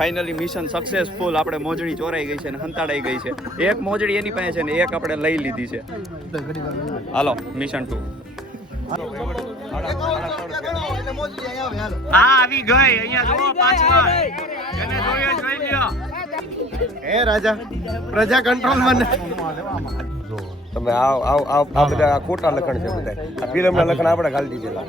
Finally mission successful. આપણે મોજડી ચોરાઈ ગઈ છે અને હંતાડાઈ ગઈ છે. એક મોજડી એની પાસે છે ને એક આપણે લઈ લીધી છે. હાલો મિશન 2. આવી ગઈ અહીંયા જો પાછળ જેને જોઈએ જોઈ લ્યો. હે રાજા પ્રજા કંટ્રોલ માં તમે આ બધા ખોટા લખણ છે બધા. આ ફિલ્મના લખણ આપણે ઘાલી દીધેલા.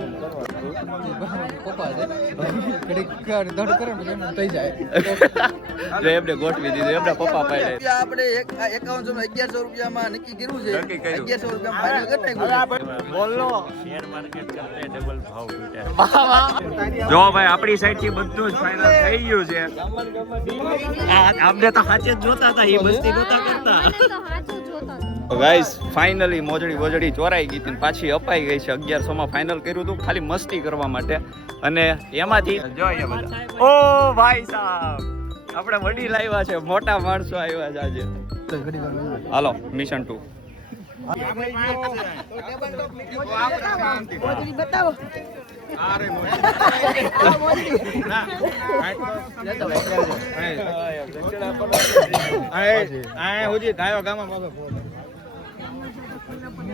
એમને ગોઠવી દીધું. એમના પપ્પા પાડે. આપણે 5100 માં 1100 રૂપિયામાં નક્કી કર્યું છે. 1100 રૂપિયામાં ફાઇનલ કરી નાખ્યું. બોલો શેર માર્કેટ કરતે ડબલ ભાવ તૂટ્યા. જો ભાઈ આપણી સાઈડ થી બધું જ ફાઇનલ થઈ ગયું છે. આપણે તો સાચે જ જોતા હતા, એ મસ્તી નહોતા કરતા. ગાઈસ ફાઇનલી મોજડી વોજડી ચોરાઈ ગઈ હતી, પાછી અપાઈ ગઈ છે. 1100 માં ફાઇનલ કર્યું હતું ખાલી મસ્તી કરવા માટે. અને એમાંથી જો અહીંયા બધા ઓ ભાઈ સાહેબ આપણે વડીલ આવ્યા છે, મોટા માણસો આવ્યા છે આજે. હાલો મિશન 2. બતાવો.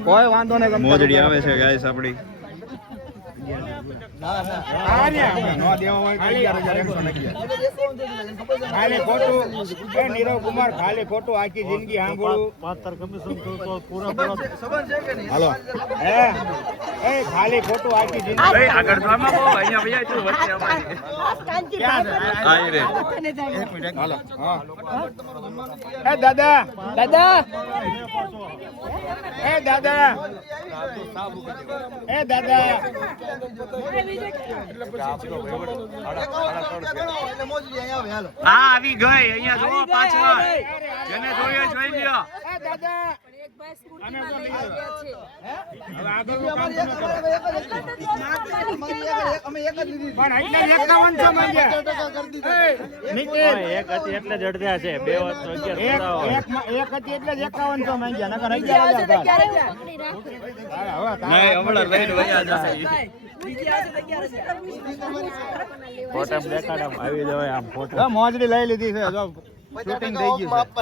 કોઈ વાંધો નહીં. મોજડી આવે છે ગાઈસ આપણી. ખાલી ખોટું નીરવ કુમાર, ખાલી ખોટું આખી જિંદગી સાંભળું. હાલો એ ખાલી ખોટું આખી જિંદગી આગળ જોવામાં બહુ અહીંયા ભૈયા તું વચ્ચે અમારી. આઈ રે. એક મિનિટ હાલો. હા એ દાદા દાદા એ દાદા એ દાદા આવી ગઈ અહીંયા જો પાછળ જેને જોઈએ જોઈ લ્યો. એક હતી એટલે જ અડધ્યા છે. બે વાત તો 11 એક હતી એટલે જ 5100 માંગ્યા. નકર 11000 નહીં હમણાં લઈને વયા જાય. ફોટા દેખાડમ આવી જવાય આમ ફોટા. મોજડી લઈ લીધી છે. જો શૂટિંગ થઈ ગયું છે.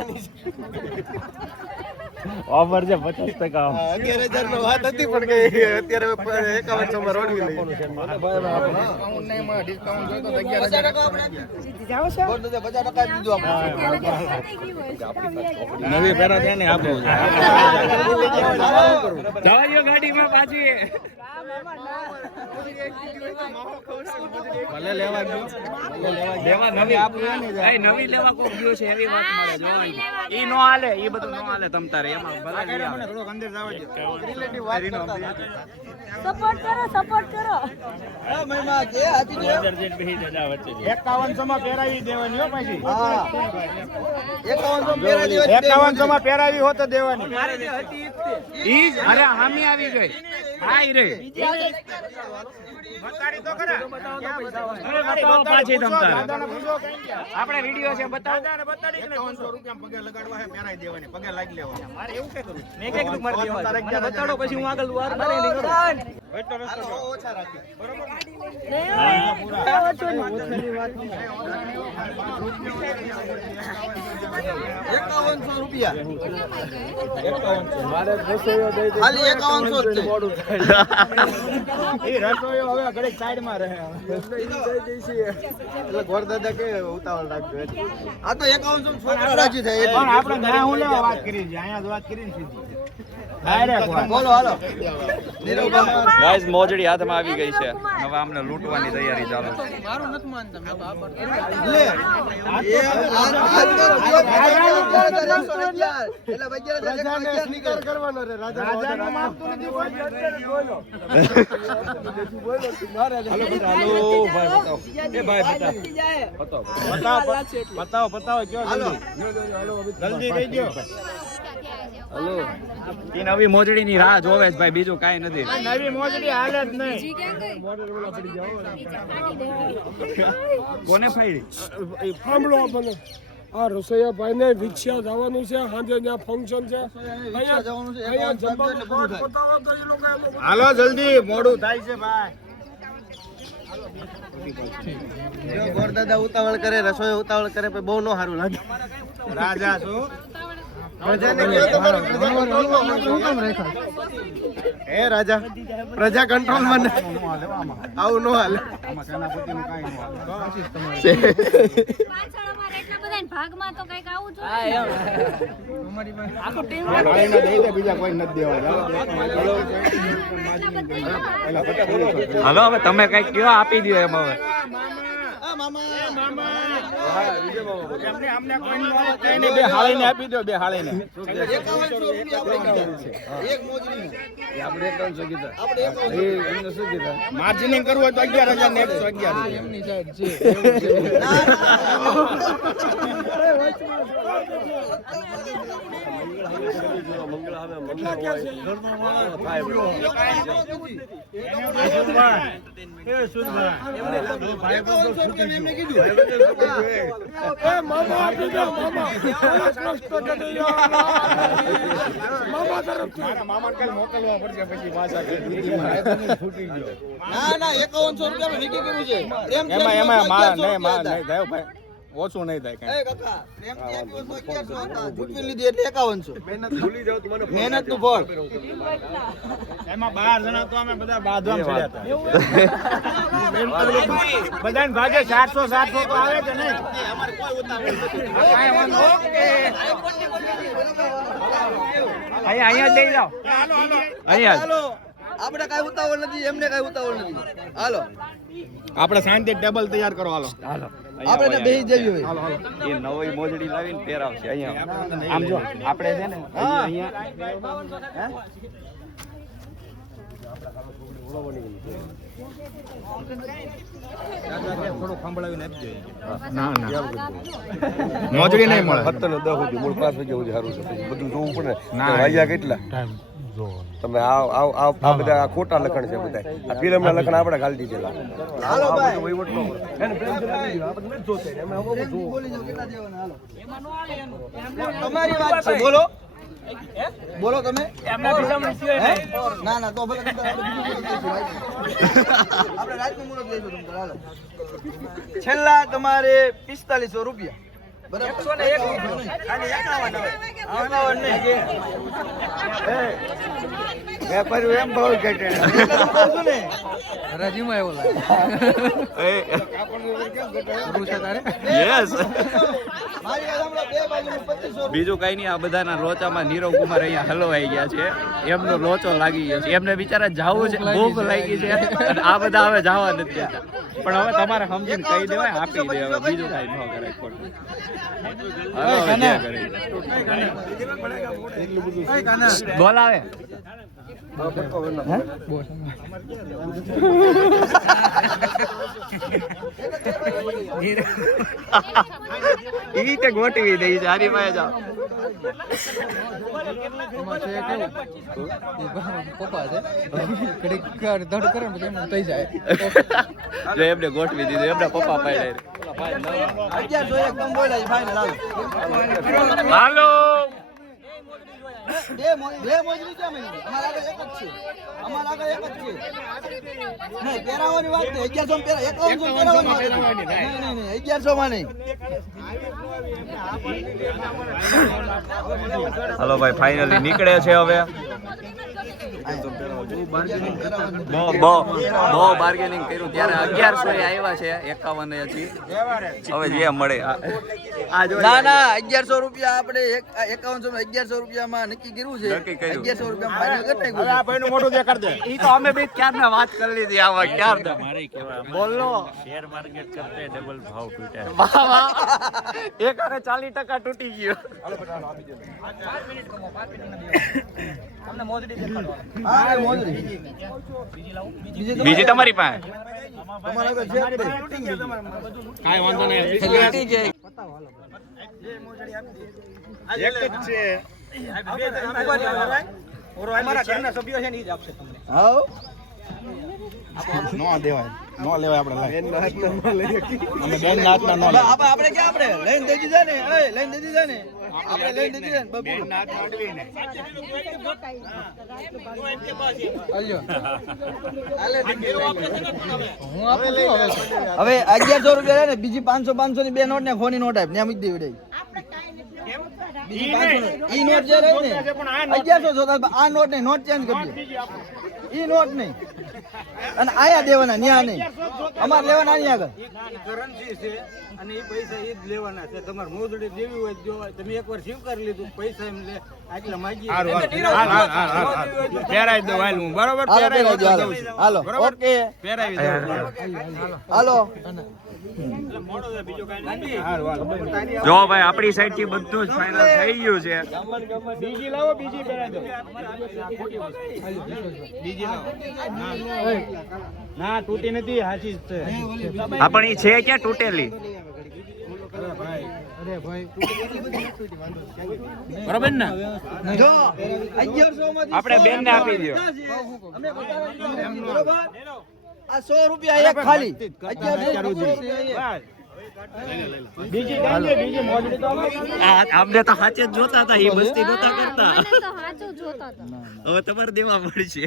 ઓફર છે 50%. 11000 નો વાત હતી પણ કે અત્યારે 5100 માં રોડવી લઈ. ડિસ્કાઉન્ટ જોઈ તો 11000 નવી પેરા છે ને આપો. જવાયો ગાડીમાં પાછી. ભલે લેવા ગયો લેવા નવી આપું ભાઈ નવી લેવા કોક ગયો છે એવી વાત મારે જોવાની. ઈ નો હાલે, ઈ બધું નો હાલે તમ તારે. એમાં ભલે મને થોડોક અંદર જાવ દે. રિલેટિવ સપોર્ટ કરો. હા મહિમા કે આજી જો 5100 માં પહેરાવી દેવાની હો પાછી. હા 5100 પહેરાવી 5100 માં પહેરાવી હોત તો દેવાની. મારે જે હતી ઈ જ અરે હામી આવી ગઈ. આઈ રે બતાડી તો ખરા. અરે બતાવો પાછી તમ તારે. દાદાને પૂછો કઈ ગયા. આપણે વિડિયો છે બતાવો. દાદાને બતાડી કે 500 રૂપિયા પગે લગાડવા હે પહેરાવી દેવાની. પગે લાગી લેવાની. મારે એવું કે કરું. મેં કઈક મારી દેવા. મને બતાડો પછી હું આગળ વાર કરે નહીં કરું. એટલો રસ્તો ઓછા રાખી. બરોબર. ઓછોની વાત નહીં. 5100 રૂપિયા. મારે રસોઈયો દઈ દે. ખાલી 5100 જ છે. મોડું થાય. એ રસોઈયો હવે ઘડીક સાઈડમાં રહે. એટલે ગોરદાદા કે ઉતાવળ રાખજો. આ તો 5100 છોકરા રાજી થાય. પણ આપણે ત્યાં હું લેવા વાત કરી છે. અહીંયા જ વાત કરી ને સીધી. ડાયરેક્ટ વાત. બોલો હાલો. નીરવભાઈ ગાઈસ મોજડી હાથમાં આવી ગઈ છે. હવે આમને લૂંટવાની તૈયારી ચાલુ છે. મારું નથી માનતા લે કરવાનો રે રાજા માનતું નથી. બોલો બતાવો કયો જલ્દી કહી દો. હલો ઈ નવી મોજડી ની રાહ જોવે છે ભાઈ, બીજું કાઈ નથી. નવી મોજડી હાલે જ નહીં. કોને ફાડી? સાંભળો મને, આ રસોઈયા ભાઈ ને વિક્ષા જવાનું છે. સાંજે ત્યાં ફંક્શન છે. અહીંયા જમવાનું પૂરું થાય. હાલો જલ્દી, મોડું થાય છે ભાઈ. જો ગોરદાદા ઉતાવળ કરે, રસોઈ ઉતાવળ કરે પણ બહુ ન સારું લાગે. રાજા શું પ્રજાને કયો તમારો પ્રજા કંટ્રોલમાં શું કામ રાખ્યા? હે રાજા, પ્રજા કંટ્રોલમાં ને આવું ન હાલે. ભાગમાં તો કઈક આવું બીજા કોઈ નથી દેવા. હાલો હવે તમે કઈક કયો આપી દો એમ હવે. બે હાળીને આપી દો, બે હાળીને. 5100 રૂપિયા એક મોજરી. માર્જિનિંગ કરવું હોય તો 11,111. મામા આપી દો, મામા. મામા તરફથી. મામાને કાલે મોકલવા પડશે પછી પાછા છૂટી ગયો. ના 5100 રૂપિયા નક્કી કર્યું છે. ભાઈ ઓછું નહીં થાય કઈ. કાકા પ્રેમથી આપ્યો તો 1100 હતા, જૂટવી લીધી એટલે 5100. મહેનત નું ફળ. એમાં 12 જણા તો અમે બધા બાંધવા પડ્યા હતા. બધાને ભાગે 700 તો આવે કે નહીં? અમારે કોઈ ઉતાવળ નથી. કાંઈ વાંધો અહીંયા દઈ જાઓ. અહીંયા હાલો, આપણે કાંઈ ઉતાવળ નથી, એમને કાંઈ ઉતાવળ નથી. હાલો આપણે શાંતિ ટેબલ તૈયાર કરો. હાલો હાલો આપણે બેસી જઈએ હવે. એ નવી મોજડી લાવીને પહેરાવશે અહીંયા. આમ જો આપણે છે ને અહીંયા થોડું ખંભળાવીને આપજો. ના મોજડી નહીં મળે. 7 ને 10 સુધી મૂળ 5 વાગ્યા સુધી સારું છે. પછી બધું જોવું પડે ને વાગ્યા કેટલા તમે આ બધા આ ખોટા લખણ છે બધા. આ ફિલ્મના લખણ આપણે ઘાલી દીધેલા. હાલો ભાઈ. વહીવટ ન કરે. એને પ્રેમથી લાગી ગયું. આપણે નથી જોતા. એમાં અમુક જોવું. બોલી જાઓ, કેટલા દેવાના? હાલો તમારી વાત છે, બોલો બોલો તમે. હે? ના તો ભલે તમે આપણે બીજું બોલી દઈશું ભાઈ. આપણે રાતનું મુહૂર્ત લઈશું તમને. હાલો છેલ્લા તમારે 4500 રૂપિયા. બરાબર 101 ખાલી 51 નહીં. વેપારી એમ ભાવ ઘટે. રાજીમાં એવો લાગે. યસ. મારી વાત સાંભળો, બે બાજુનું 2500 બીજું કઈ નહીં, આ બધાના લોચામાં નીરવ કુમાર અહીંયા હલવાઈ ગયા છે. એમનો લોચો લાગી ગયો છે. એમને બિચારા જાવું છે, ભૂખ લાગી છે અને આ બધા હવે જવા નથી દેતા. પણ હવે તમારે સમજીને કહી દેવાય, આપી દે. હવે બીજું કઈ ન કરે ખોટું. હાલો, હવે જે કરે. બોલાવે ઈ તે ગોઠવી દઈ છે. હારી પાસે જાઓ. જો એમને ગોઠવી દીધું, એમના પપ્પા પાડ્યા. 1101 કમ બોલાય છે, ફાઇનલ. હાલો હાલો બે મોજરી કેમ નહીં? અમારા આગળ એક જ છે. અમારા આગળ એક જ છે. નહીં પહેરાવાની વાત નહીં. 1100 માં 5100 પહેરાવાની વાત નહીં. નહીં 1100 માં નહીં. હાલો ભાઈ, ફાઇનલી નીકળે છે હવે. બહુ બાર્ગેનિંગ કર્યું ત્યારે 1100 આવ્યા છે. 51 હતી. હવે જે મળે ના 1100 રૂપિયા આપણે 5100 માં 1100 રૂપિયામાં નક્કી કર્યું છે. નક્કી કર્યું. 1100 રૂપિયા ફાઇનલ કરી નાખ્યું. આ ભાઈનું મોઢું દે કરી દે. ઈ તો અમે બે ક્યારના વાત કરી લીધી. આવા ક્યારના મારી કહેવા બોલો. શેર માર્કેટ કરતે ડબલ ભાવ તૂટ્યા. વાહ વાહ, એક અને 40% તૂટી ગયો. હા મોજરી બીજી તમારી પાસે તમારા આગળ છે જ નહીં. કાંઈ વાંધો નહીં. એક જ છે. હાઉ નો દેવાય, નો લેવાય. આપણે બેનના હાથના નો લઈએ. આપણે ક્યાં આપણે લઈને દઈ દીધા ને? લઈને દઈ દીધા ને. આપણે લઈ લીધી ને બબુ હવે 1100 રૂપિયા ને બીજી 500 ની બે નોટ ને ખોની નોટ આપ ને મૂકી દેવી બીજી 500 ઈ નોટ જે રહી ને 1100 જોતા આ નોટ ને નોટ ચેન્જ કરી દે ઈ નોટ નહીં અને આયા દેવાના ન્યા નહીં અમારે લેવાના નહીં આગળ કરન્સી છે અને એ પૈસા એ જ લેવાના છે. તમારે મોજડી દેવી હોય જો તમે એકવાર સ્વીકારી લીધું પૈસા એમ લે આટલા માગી પહેરાવી દો હાલ હું બરોબર હાલો પહેરાવી દો, હાલો ઓકે પહેરાવી દો હાલો જો ભાઈ આપણી સાઈડ થી બધું જ ફાઇનલ થઈ ગયું છે. બીજી લાવો બીજી પહેરાવી દો બીજી લાવો ના તૂટી નથી હાચી જ છે. આપણી છે ક્યાં તૂટેલી? બરોબર ને જો 1100 માંથી આપણે બેન ને આપી દો. અમને બતાવો બરોબર આ 100 રૂપિયા એક ખાલી 1100 બીજી બીજી મોજડી તો આપણે તો સાચે જ જોતા હતા, એ મસ્તી નહોતા કરતા. મને તો સાચું જોતા હતા. હવે તમારે દેવા પડશે.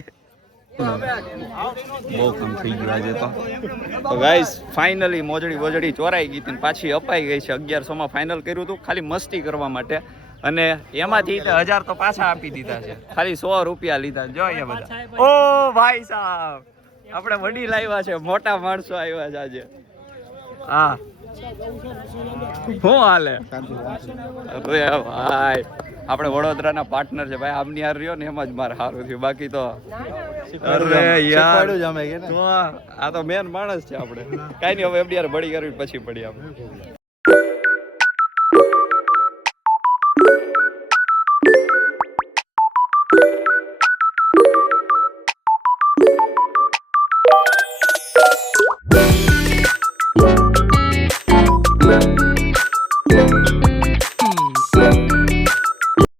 બહુ કામ થઈ ગયું આજે તો ગાઈસ ફાઇનલી મોજડી ચોરાઈ ગઈ હતી ને પાછી અપાઈ ગઈ છે. 1100 માં ફાઇનલ કર્યું હતું ખાલી મસ્તી કરવા માટે અને એમાંથી 1000 તો પાછા આપી દીધા છે. ખાલી 100 રૂપિયા લીધા. જો અહીંયા બધા ઓ ભાઈ સાહેબ આપણે વડીલ આવ્યા છે, મોટા માણસો આવ્યા છે આજે. હા શું હાલે? અરે ભાઈ આપણે વડોદરાના પાર્ટનર છે ભાઈ. આમની હાર રહ્યો ને એમાં જ મારે સારું થયું, બાકી તો અરે યાર તો આ તો મેન માણસ છે આપણે. કાઈ નહીં, હવે FDR બળી કરવી પછી પડી આપણે.